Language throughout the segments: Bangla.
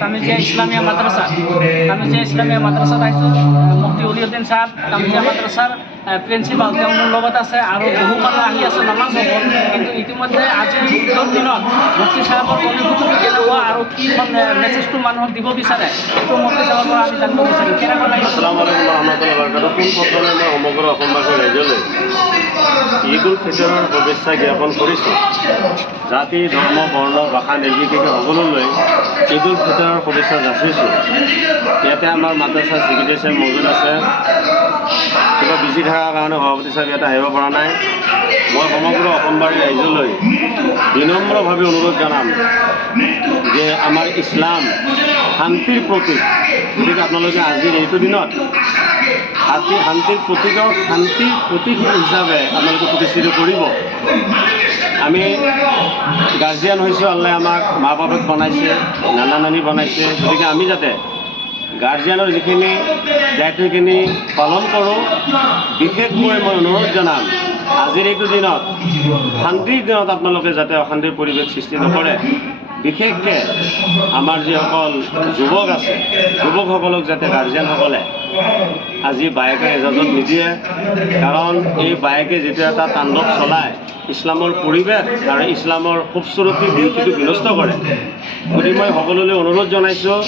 তামিজিয়া ইছলামিয়া মাদ্রাসা। তামিজিয়া ইছলামিয়া মাদ্রাসাত আহিছোঁ মুফতি অলিউদ্দিন চাহাব তামিজিয়া মাদ্ৰাছাৰ প্ৰিন্সিপাল। তেওঁ মোৰ লগত আছে আৰু বহু মানুহ আহি আছে, নামাজ হ'ব। কিন্তু ইতিমধ্যে আজি ঈদৰ দিনত মুফতি চাহাবৰ অনুভূতিটো কেনেকুৱা আৰু কি মানে মেছেজটো মানুহক দিব বিচাৰে, সেইটো মুফতি চাহাবৰ পৰা আমি জানিব বিচাৰিম। কেনেকুৱা অসমবাসী ৰাইজলৈ ঈদ উল ফিতৰৰ শুভেচ্ছা জ্ঞাপন কৰিছোঁ। জাতি ধৰ্ম বৰ্ণ ভাষা নিৰ্বিশেষে সকলোলৈ ঈদ উল ফিতৰৰ শুভেচ্ছা যাচিছোঁ। ইয়াতে আমাৰ মাদ্ৰাছা চিকিৎসা মজুদ আছে। কিবা বিজি থকাৰ কাৰণে সভাপতি চাহেব ইয়াতে আহিব পৰা নাই। মই সমগ্ৰ অসমবাসী ৰাইজলৈ বিনম্ৰভাৱে অনুৰোধ জনাম যে আমাৰ ইছলাম শান্তিৰ প্ৰতীক। গতিকে আপোনালোকে আজিৰ এইটো দিনত শান্তি শান্তিৰ প্ৰতীকৰ শান্তিৰ প্ৰতীক হিচাপে আপোনালোকে প্ৰতিষ্ঠিত কৰিব। আমি গাৰ্জিয়ান হৈছোঁ আল্লাই আমাক মা বাপেক বনাইছে নানা নানী বনাইছে। গতিকে আমি যাতে গাৰ্জিয়ানৰ যিখিনি দায়িত্বখিনি পালন কৰোঁ, বিশেষকৈ মই অনুৰোধ জনাম, আজিৰ এইটো দিনত, শান্তিৰ দিনত আপোনালোকে যাতে অশান্তিৰ পৰিৱেশ সৃষ্টি নকৰে। বিশেষকৈ আমাৰ যিসকল যুৱক আছে, যুৱকসকলক যাতে গাৰ্জিয়ানসকলে আজি বায়েকে এজাজত নিদিয়ে, কাৰণ এই বায়েকে যেতিয়া এটা তাণ্ডৱ চলায়, ইছলামৰ পৰিৱেশ আৰু ইছলামৰ খুবচুৰতি বিউটিটো বিনষ্ট কৰে। গতিকে মই সকলোলৈ অনুৰোধ জনাইছোঁ,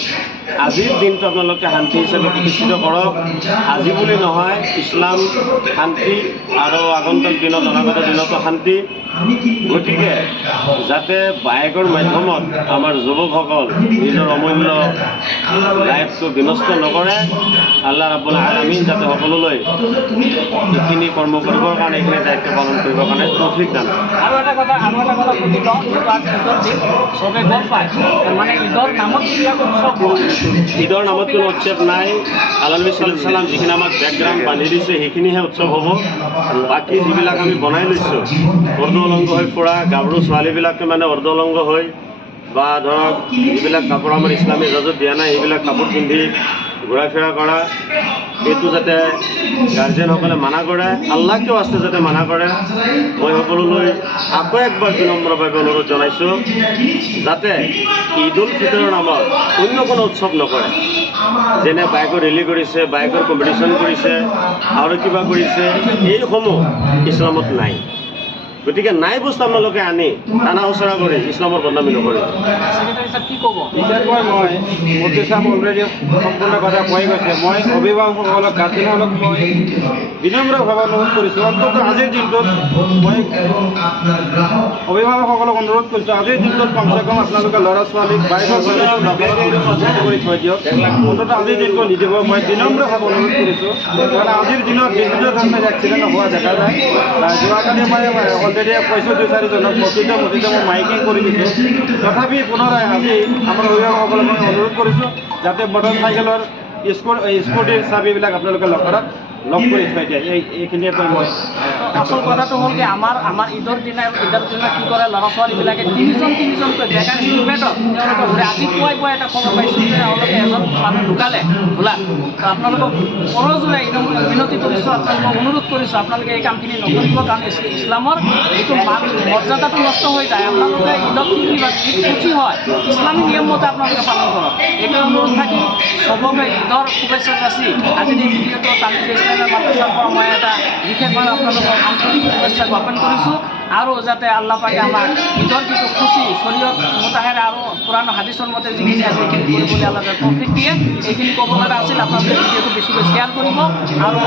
আজিৰ দিনটো আপোনালোকে শান্তি হিচাপে প্ৰতিষ্ঠিত কৰক। আজি বুলি নহয়, ইছলাম শান্তি আৰু আগন্তুক দিনত, অনাগত দিনতো শান্তি। গতিকে যাতে বায়েকৰ মাধ্যমত আমাৰ যুৱকসকল নিজৰ অমূল্য লাইফটো বিনষ্ট নকৰে আল্লাহ ৰাবুল আলমিন যাতে সকলোলৈ এইখিনি কৰ্ম কৰিবৰ কাৰণে এইখিনি দায়িত্ব পালন কৰিবৰ কাৰণে তৌফিক দান। আৰু এটা কথা আৰু এটা কথা সুধি লওঁ ঈদৰ চবে গম পায় মানে ঈদৰ নামত উৎসৱ ঈদৰ নামত কোনো উৎসৱ নাই। আলমী চালাম যিখিনি আমাক বেকগ্ৰাউণ্ড বান্ধি দিছে সেইখিনিহে উৎসৱ হ'ব। বাকী যিবিলাক আমি বনাই লৈছোঁ অৰ্ধলংগ হৈ ফুৰা, গাভৰু ছোৱালীবিলাকে মানে অৰ্ধলংগ হৈ বা ধৰক যিবিলাক কাপোৰ আমাৰ ইছলামী ইজাজত দিয়া নাই সেইবিলাক কাপোৰ পিন্ধি ঘূৰা ফুৰা কৰা। এইটো যাতে গাৰ্জেনসকলে মানা কৰে, আল্লাহকেও আছে যাতে মানা কৰে। মই সকলোলৈ আকৌ একবাৰ বিনম্ৰভাৱে অনুৰোধ জনাইছোঁ, যাতে ঈদ উল ফিতৰৰ নামত অন্য কোনো উৎসৱ নকৰে। যেনে বাইকৰ ৰেলী কৰিছে, বাইকৰ কম্পিটিশ্যন কৰিছে, আৰু কিবা কৰিছে, এইসমূহ ইছলামত নাই। গতিকে নাই বস্তু আপোনালোকে আনি টানা ওচৰা কৰি ইছলামৰ বদনামী নকৰে। মই মোদী অলৰেডি সম্পূৰ্ণ কথা কৈ গৈছে। মই অভিভাৱকসকলক গাৰ্জেনসকলক মই বিনম্ৰভাৱে অনুৰোধ কৰিছোঁ। অন্তত আজিৰ দিনটোত মই অভিভাৱকসকলক অনুৰোধ কৰিছোঁ আজিৰ দিনটোত কমচে কম আপোনালোকে ল'ৰা ছোৱালীক বাইকৰ কৰি থৈ দিয়ক। অন্তত আজিৰ দিনটো নিদিব। মই বিনম্ৰভাৱে অনুৰোধ কৰিছোঁ। কাৰণ আজিৰ দিনত বিভিন্ন ধৰণৰ এক্সিডেণ্ট হোৱা দেখা যায়। যোৱাকালি মই অলৰেডি কৈছোঁ দুই চাৰিজনক মছজিদে মছজিদে মই মাইকিং কৰি দিছোঁ। তথাপি পুনৰাই আজি আমাৰ অভিভাৱকসকলক মই অনুৰোধ কৰিছোঁ যাতে মটৰ চাইকেলৰ স্কুট স্কুটিৰ চাবিবিলাক আপোনালোকে লকাৰত লক কৰি থৈ দিয়ে। এই এইখিনিয়ে মই আচল কথাটো হ'ল কি আমাৰ আমাৰ ঈদৰ দিনা ঈদৰ দিনা কি কৰে ল'ৰা ছোৱালীবিলাকে? তিনিজন তিনিজনকৈ ডেকা ষ্টুডেণ্টক তেওঁলোকে ঘূৰে আজি পুৱাই পুৱাই এটা খবৰ পাইছোঁ যে তেওঁলোকে এজন মানুহ ঢুকালে। ঢোলা আপোনালোকক পৰজোৰে একদম বিনতি কৰিছোঁ, আপোনালোকক অনুৰোধ কৰিছোঁ, আপোনালোকে এই কামখিনি নকৰিব কাৰণ ইছলামৰ এইটো মৰ্যাদাটো নষ্ট হৈ যায়, আপোনালোকে ঈদত কি কিবা ঈদ সুখী হয়, ইছলামী নিয়ম মতে আপোনালোকে পালন কৰক। এইটোৱে অনুৰোধ থাকি চবকে ঈদৰ শুভেচ্ছা যাচি। আজিৰ এই ভিডিঅ'টো তামিজ ইছলামৰ মাদ্ৰাছাৰ মই এটা বিশেষভাৱে আপোনালোকক আন্তৰিক শুভেচ্ছা জ্ঞাপন কৰিছোঁ আৰু যাতে আল্লাহ পাকে আমাৰ ঈদৰ যিটো খুচি শৰীৰত মোতাহেৰে আৰু পুৰাণ হাদিছৰ মতে যিখিনি আছে সেইখিনি আল্লাহ দিয়ে। এইখিনি ক'ব লগা আছিল, আপোনালোকে ভিডিঅ'টো বেছিকৈ শ্বেয়াৰ কৰিব আৰু